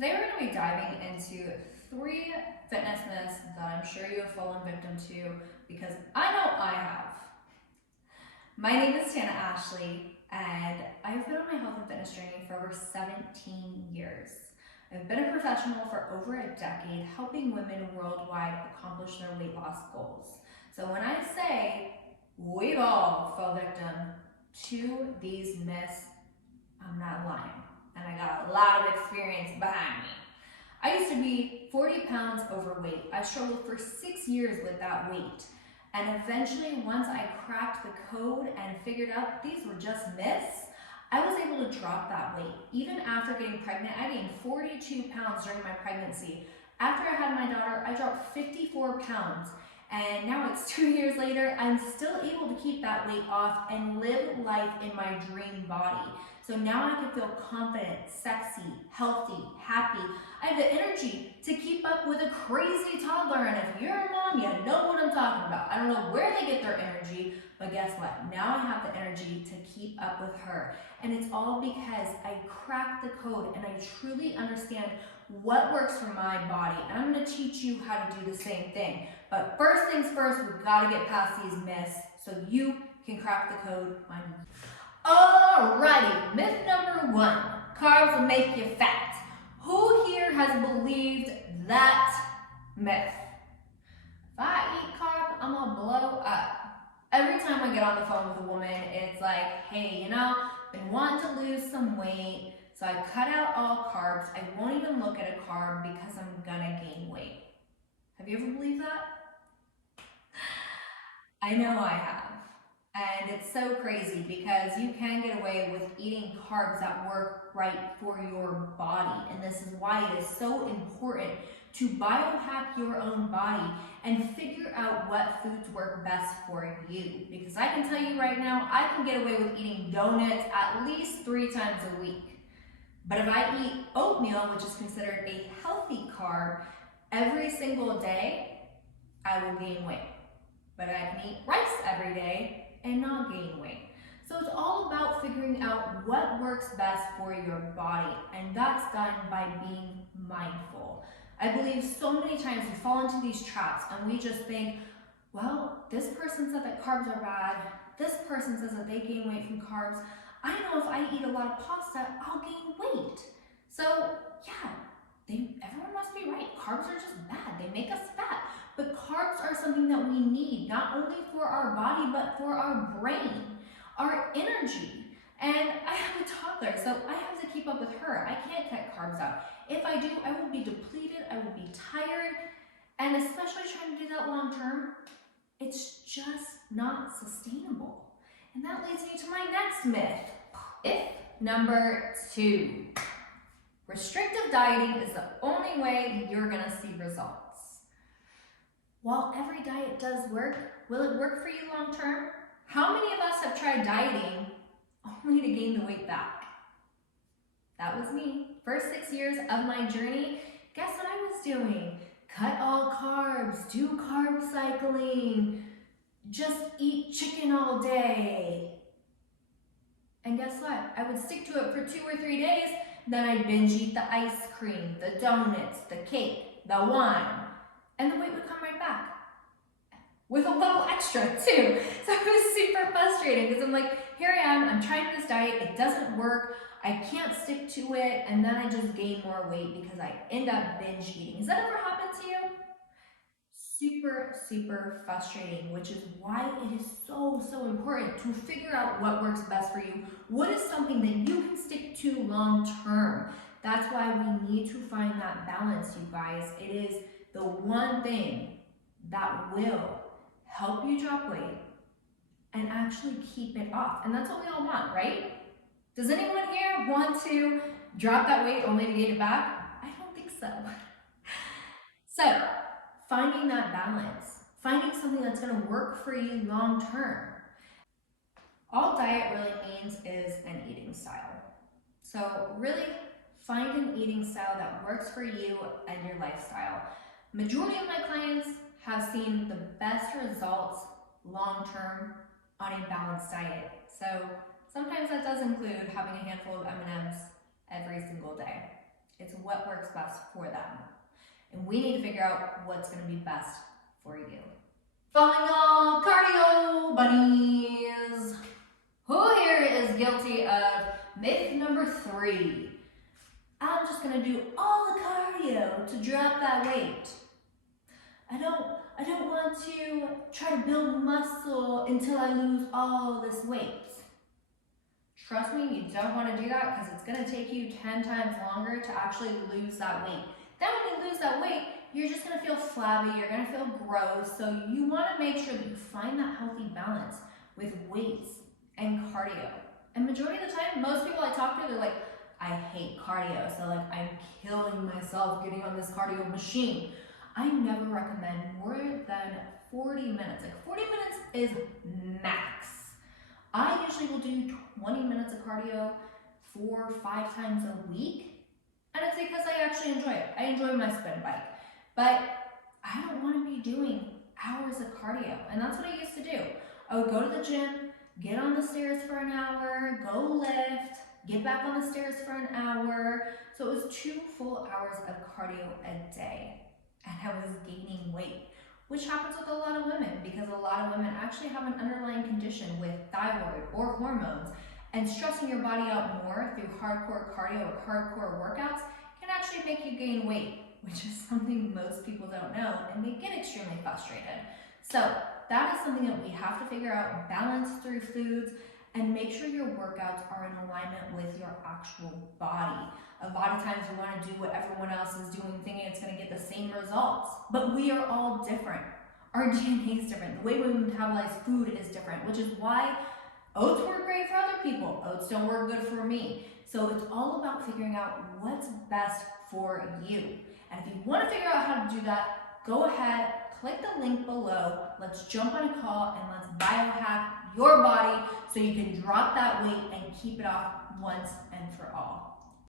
Today we're going to be diving into 3 fitness myths that I'm sure you have fallen victim to because I know I have. My name is Tana Ashley and I've been on my health and fitness journey for over 17 years. I've been a professional for over a decade helping women worldwide accomplish their weight loss goals. So when I say we've all fell victim to these myths, I'm not lying. And I got a lot of experience behind me. I used to be 40 pounds overweight. I struggled for 6 years with that weight. And eventually, once I cracked the code and figured out these were just myths, I was able to drop that weight. Even after getting pregnant, I gained 42 pounds during my pregnancy. After I had my daughter, I dropped 54 pounds. And now it's 2 years later, I'm still able to keep that weight off and live life in my dream body. So now I can feel confident, sexy, healthy, happy. I have the energy to keep up with a crazy toddler. And if you're a mom, you know what I'm talking about. I don't know where they get their energy, but guess what? Now I have the energy to keep up with her. And it's all because I cracked the code and I truly understand what works for my body. And I'm gonna teach you how to do the same thing. But first things first, we've gotta get past these myths so you can crack the code on you. Alrighty, myth number 1, carbs will make you fat. Who here has believed that myth? If I eat carbs, I'm gonna blow up. Every time I get on the phone with a woman, it's like, hey, I've been wanting to lose some weight, so I cut out all carbs. I won't even look at a carb because I'm gonna gain weight. Have you ever believed that? I know I have. And it's so crazy because you can get away with eating carbs that work right for your body. And this is why it is so important to biohack your own body and figure out what foods work best for you. Because I can tell you right now, I can get away with eating donuts at least 3 times a week. But if I eat oatmeal, which is considered a healthy carb, every single day, I will gain weight. But I can eat rice every day and not gain weight. So it's all about figuring out what works best for your body, and that's done by being mindful. I believe so many times we fall into these traps and we just think, well, this person said that carbs are bad, this person says that they gain weight from carbs. I know if I eat a lot of pasta, I'll gain weight. So yeah, everyone must be right. Carbs are just bad. They make us fat. But carbs are something that we need, not only for our body, but for our brain, our energy. And I have a toddler, so I have to keep up with her. I can't cut carbs out. If I do, I will be depleted, I will be tired, and especially trying to do that long term, it's just not sustainable. And that leads me to my next myth. Myth number 2. Restrictive dieting is the only way you're gonna see results. While every diet does work, will it work for you long term? How many of us have tried dieting only to gain the weight back? That was me. First 6 years of my journey, guess what I was doing? Cut all carbs, do carb cycling, just eat chicken all day. And guess what? I would stick to it for 2 or 3 days, then I'd binge eat the ice cream, the donuts, the cake, the wine, and the weight would come right back. With a little extra too. So it was super frustrating because I'm like, here I am, I'm trying this diet, it doesn't work, I can't stick to it, and then I just gain more weight because I end up binge eating. Has that ever happened to you? Super, super frustrating, which is why it is so, so important to figure out what works best for you. What is something that you can stick to long term? That's why we need to find that balance, you guys. It is the one thing that will help you drop weight and actually keep it off. And that's what we all want, right? Does anyone here want to drop that weight only to gain it back? I don't think so. So, finding that balance, finding something that's gonna work for you long term. All diet really means is an eating style. So really find an eating style that works for you and your lifestyle. Majority of my clients have seen the best results long-term on a balanced diet. So sometimes that does include having a handful of M&Ms every single day. It's what works best for them. And we need to figure out what's going to be best for you. Calling all cardio buddies. Who here is guilty of myth number 3? I'm just going to do all the cardio to drop that weight. I don't want to try to build muscle until I lose all this weight. Trust me, you don't want to do that because it's going to take you 10 times longer to actually lose that weight. Then when you lose that weight, you're just going to feel flabby, you're going to feel gross. So you want to make sure that you find that healthy balance with weights and cardio. And majority of the time, most people I talk to, they're like, I hate cardio. So like, I'm killing myself getting on this cardio machine. I never recommend more than 40 minutes. Like 40 minutes is max. I usually will do 20 minutes of cardio 4 or 5 times a week. And it's because I actually enjoy it. I enjoy my spin bike. But I don't want to be doing hours of cardio. And that's what I used to do. I would go to the gym, get on the stairs for an hour, go lift, get back on the stairs for an hour. So it was 2 full hours of cardio a day. And I was gaining weight, which happens with a lot of women because a lot of women actually have an underlying condition with thyroid or hormones, and stressing your body out more through hardcore cardio or hardcore workouts can actually make you gain weight, which is something most people don't know, and they get extremely frustrated. So that is something that we have to figure out, balance through foods, and make sure your workouts are in alignment with your actual body. A lot of times we want to do what everyone else is doing, thinking it's going to get the same results, but we are all different. Our DNA is different. The way we metabolize food is different, which is why oats work great for other people. Oats don't work good for me. So it's all about figuring out what's best for you. And if you want to figure out how to do that, go ahead, click the link below. Let's jump on a call and let's biohack your body so you can drop that weight and keep it off once and for all.